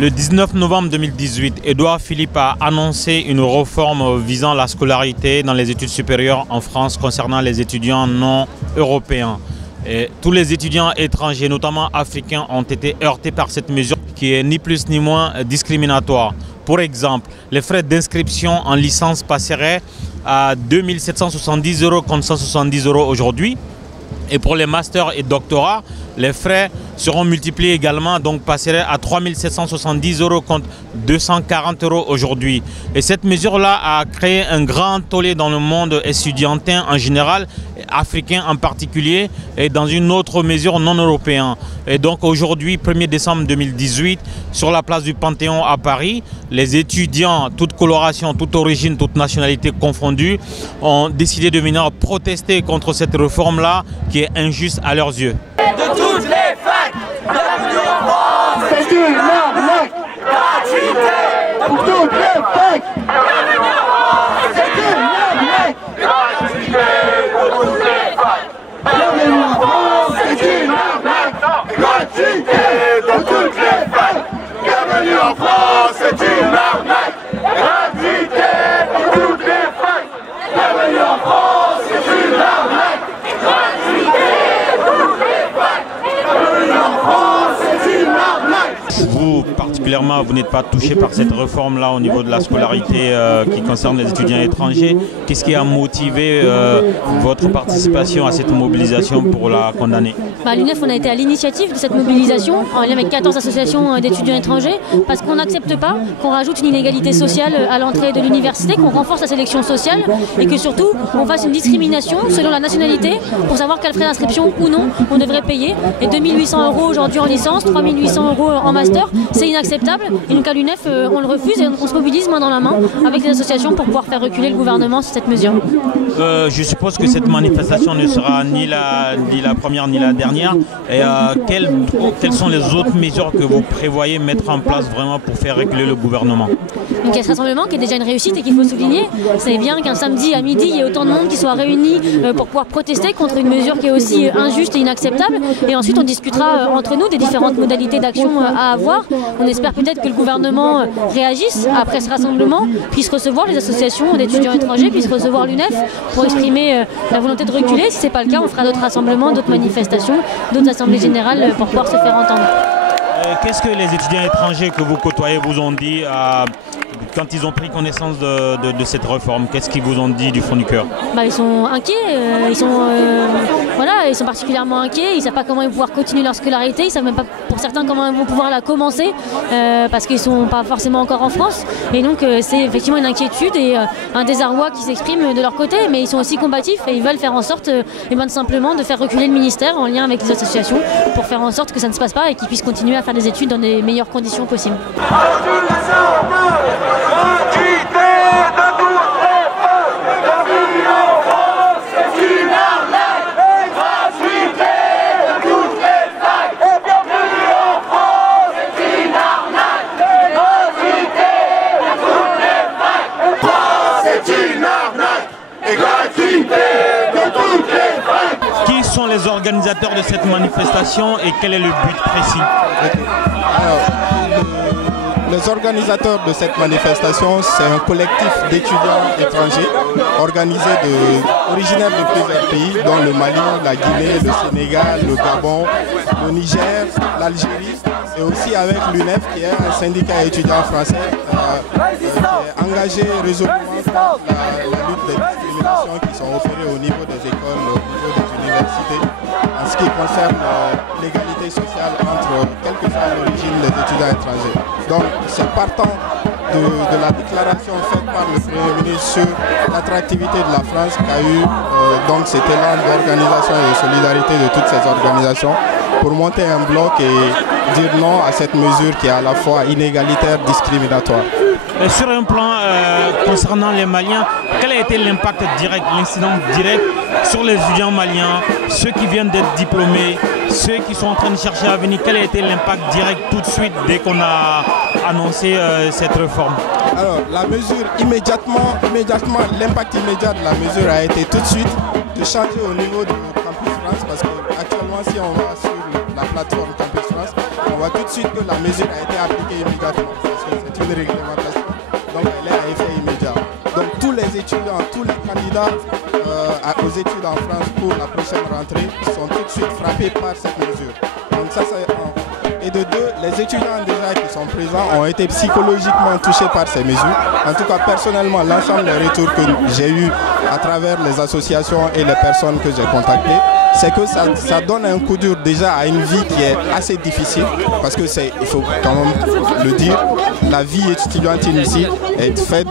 Le 19 novembre 2018, Édouard Philippe a annoncé une réforme visant la scolarité dans les études supérieures en France concernant les étudiants non européens. Et tous les étudiants étrangers, notamment africains, ont été heurtés par cette mesure qui est ni plus ni moins discriminatoire. Pour exemple, les frais d'inscription en licence passeraient à 2 770 € contre 170 € aujourd'hui. Et pour les masters et doctorats, les frais seront multipliés également, donc passeraient à 3 770 € contre 240 € aujourd'hui. Et cette mesure-là a créé un grand tollé dans le monde estudiantin en général, africain en particulier, et dans une autre mesure non européenne. Et donc aujourd'hui, 1er décembre 2018, sur la place du Panthéon à Paris, les étudiants, toutes colorations, toute origine, toute nationalité confondues, ont décidé de venir protester contre cette réforme-là qui est injuste à leurs yeux. De toutes les facs, bienvenue en France. C'est une arnaque. Gratuité Pour toutes les facs. Bienvenue en France. C'est une arnaque. Gratuité de toutes les facs. Bienvenue en France. C'est une arnaque. Gratuité de toutes les facs. Bienvenue en France, c'est une arnaque. Gratuité de toutes les facs. Bienvenue en France, c'est une arnaque. Gratuité de toutes les facs. Bienvenue en France, c'est une arnaque. Vous, particulièrement, vous n'êtes pas touché par cette réforme-là au niveau de la scolarité qui concerne les étudiants étrangers. Qu'est-ce qui a motivé votre participation à cette mobilisation pour la condamner? À l'UNEF, on a été à l'initiative de cette mobilisation en lien avec 14 associations d'étudiants étrangers parce qu'on n'accepte pas qu'on rajoute une inégalité sociale à l'entrée de l'université, qu'on renforce la sélection sociale et que surtout on fasse une discrimination selon la nationalité pour savoir quel frais d'inscription ou non on devrait payer. Et 2 800 € aujourd'hui en licence, 3 800 € en master, c'est inacceptable. Et donc à l'UNEF, on le refuse et on se mobilise main dans la main avec les associations pour pouvoir faire reculer le gouvernement sur cette mesure. Je suppose que cette manifestation ne sera ni la première ni la dernière. Et quelles sont les autres mesures que vous prévoyez mettre en place vraiment pour faire reculer le gouvernement? Donc il y a ce rassemblement qui est déjà une réussite et qu'il faut souligner. C'est bien qu'un samedi à midi, il y ait autant de monde qui soit réuni pour pouvoir protester contre une mesure qui est aussi injuste et inacceptable. Et ensuite, on discutera entre nous des différentes modalités d'action à avoir. On espère peut-être que le gouvernement réagisse après ce rassemblement, puisse recevoir les associations d'étudiants étrangers, puisse recevoir l'UNEF pour exprimer la volonté de reculer. Si ce n'est pas le cas, on fera d'autres rassemblements, d'autres manifestations, d'autres assemblées générales pour pouvoir se faire entendre. Qu'est-ce que les étudiants étrangers que vous côtoyez vous ont dit quand ils ont pris connaissance de cette réforme? Qu'est-ce qu'ils vous ont dit du fond du cœur? Ils sont inquiets, ils sont particulièrement inquiets, ils ne savent pas comment ils vont pouvoir continuer leur scolarité, ils ne savent même pas pour certains comment ils vont pouvoir la commencer parce qu'ils ne sont pas forcément encore en France. Et donc c'est effectivement une inquiétude et un désarroi qui s'exprime de leur côté, mais ils sont aussi combatifs et ils veulent faire en sorte simplement de faire reculer le ministère en lien avec les associations pour faire en sorte que ça ne se passe pas et qu'ils puissent continuer à faire des études dans les meilleures conditions possibles. Qui sont les organisateurs de cette manifestation et quel est le but précis? Alors, les organisateurs de cette manifestation, c'est un collectif d'étudiants étrangers originaires de plusieurs pays, dont le Mali, la Guinée, le Sénégal, le Gabon, le Niger, l'Algérie, et aussi avec l'UNEF, qui est un syndicat étudiant français qui est engagé résolument contre la lutte des discriminations qui sont opérées au niveau des écoles, au niveau des universités, en ce qui concerne l'égalité sociale entre quelle que soit l'origine des étudiants étrangers. Donc c'est partant de la déclaration faite par le Premier ministre sur l'attractivité de la France qu'a eu donc cet élan d'organisation et de solidarité de toutes ces organisations pour monter un bloc et dire non à cette mesure qui est à la fois inégalitaire, discriminatoire. Et sur un plan concernant les Maliens, quel a été l'impact direct, l'incident direct sur les étudiants maliens, ceux qui viennent d'être diplômés, ceux qui sont en train de chercher à venir? Quel a été l'impact direct tout de suite dès qu'on a annoncé cette réforme? Alors la mesure immédiatement, l'impact immédiat de la mesure a été tout de suite de changer au niveau de Campus France, parce qu'actuellement si on va sur la plateforme Campus France, on voit tout de suite que la mesure a été appliquée immédiatement, parce que c'est une réglementation, donc elle est à effet immédiat. Donc tous les étudiants, tous les candidats aux études en France pour la prochaine rentrée sont tout de suite frappés par cette mesure. Donc ça, c'est un. Et de deux, les étudiants déjà qui sont présents ont été psychologiquement touchés par ces mesures. En tout cas, personnellement, l'ensemble des retours que j'ai eus à travers les associations et les personnes que j'ai contactées, c'est que ça donne un coup dur déjà à une vie qui est assez difficile, parce que il faut quand même le dire, la vie étudiantine ici est faite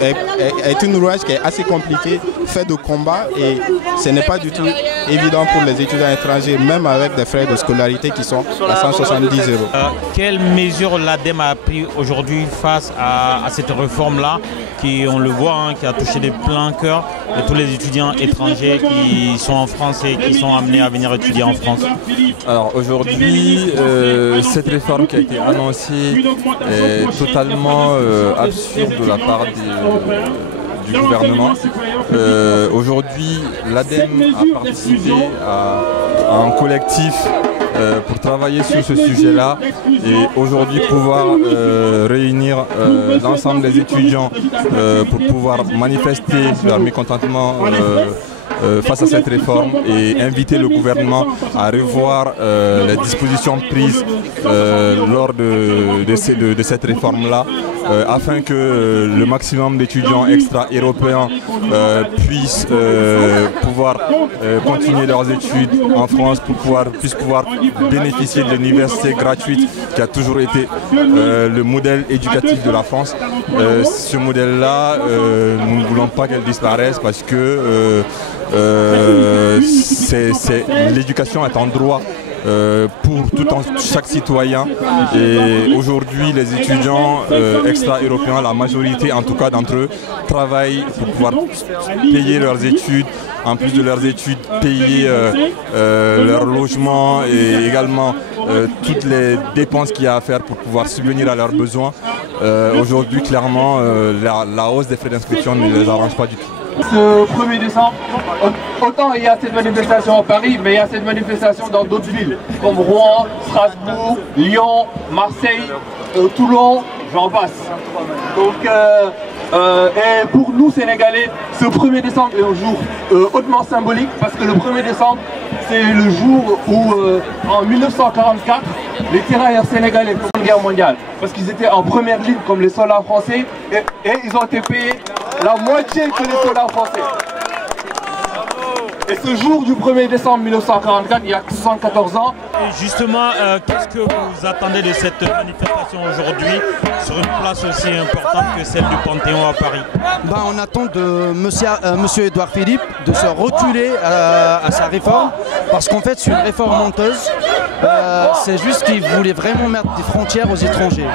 est une rouage qui est assez compliquée, faite de combats, et ce n'est pas du tout évident pour les étudiants étrangers, même avec des frais de scolarité qui sont à 170 €. Quelles mesures l'ADEME a pris aujourd'hui face à cette réforme-là, qui, on le voit, hein, qui a touché de plein cœur de tous les étudiants étrangers qui sont en France et qui sont amenés à venir étudier en France? Alors aujourd'hui, cette réforme qui a été annoncée est totalement absurde de la part du gouvernement. Aujourd'hui, l'ADEME a participé à un collectif pour travailler sur ce sujet-là, et aujourd'hui pouvoir réunir l'ensemble des étudiants pour pouvoir manifester leur mécontentement face à cette réforme et inviter le gouvernement à revoir les dispositions prises lors de cette réforme-là, afin que le maximum d'étudiants extra-européens puissent pouvoir continuer leurs études en France, puissent pouvoir bénéficier de l'université gratuite qui a toujours été le modèle éducatif de la France. Ce modèle-là, nous ne voulons pas qu'elle disparaisse, parce que l'éducation est un droit pour chaque citoyen, et aujourd'hui les étudiants extra-européens, la majorité en tout cas d'entre eux, travaillent pour pouvoir payer leurs études, en plus de leurs études payer leur logement et également toutes les dépenses qu'il y a à faire pour pouvoir subvenir à leurs besoins. Aujourd'hui clairement la hausse des frais d'inscription ne les arrange pas du tout. Ce 1er décembre, autant il y a cette manifestation à Paris, mais il y a cette manifestation dans d'autres villes, comme Rouen, Strasbourg, Lyon, Marseille, Toulon, j'en passe. Donc, et pour nous Sénégalais, ce 1er décembre est un jour hautement symbolique, parce que le 1er décembre, c'est le jour où, en 1944, les tirailleurs sénégalais pour la guerre mondiale, parce qu'ils étaient en première ligne comme les soldats français, et ils ont été payés la moitié que les soldats français. Et ce jour du 1er décembre 1944, il y a 74 ans. Et justement, qu'est-ce que vous attendez de cette manifestation aujourd'hui, sur une place aussi importante que celle du Panthéon à Paris? On attend de monsieur Édouard Philippe de se reculer à sa réforme, parce qu'en fait c'est une réforme menteuse. C'est juste qu'il voulait vraiment mettre des frontières aux étrangers.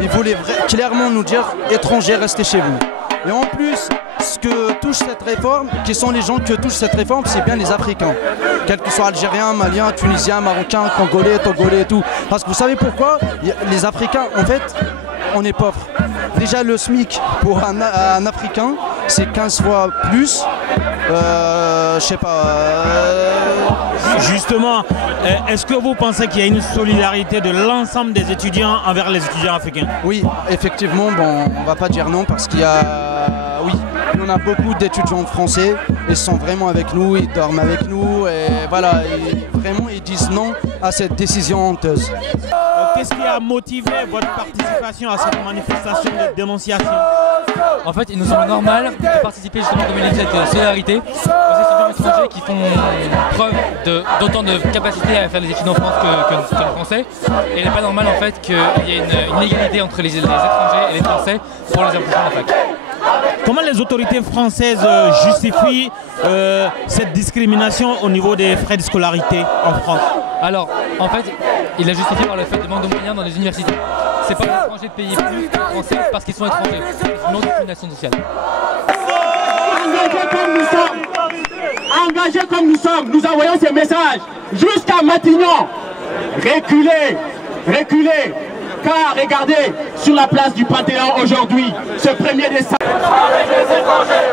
Il voulait clairement nous dire, étrangers, restez chez vous. Et en plus, ce que touche cette réforme, qui sont les gens que touche cette réforme, c'est bien les Africains. Quels que soient Algériens, Maliens, Tunisiens, Marocains, Congolais, Togolais et tout. Parce que vous savez pourquoi? Les Africains, en fait, on est pauvres. Déjà le SMIC pour un Africain, c'est 15 fois plus. Je sais pas. Justement, est-ce que vous pensez qu'il y a une solidarité de l'ensemble des étudiants envers les étudiants africains? Oui, effectivement, on va pas dire non, parce qu'il y a... Oui, on a beaucoup d'étudiants français, ils sont vraiment avec nous, ils dorment avec nous, et voilà, vraiment ils disent non à cette décision honteuse. Qu'est-ce qui a motivé votre participation à cette manifestation de dénonciation? En fait, il nous semble normal de participer justement comme il dit cette solidarité aux étudiants étrangers qui font preuve d'autant de capacité à faire des études en France que les Français. Et il n'est pas normal en fait qu'il y ait une égalité entre les étrangers et les Français pour les inclusions en fac. Comment les autorités françaises justifient cette discrimination au niveau des frais de scolarité en France? Alors, en fait, il l'a justifié par le fait de manque de moyens dans les universités. C'est pas les étrangers de payer plus que les Français parce qu'ils sont étrangers. C'est une autre discrimination sociale. Engagés comme nous sommes, nous envoyons ces messages jusqu'à Matignon. Reculez, reculez. Car regardez, sur la place du Panthéon aujourd'hui, ce 1er décembre. Avec les étrangers,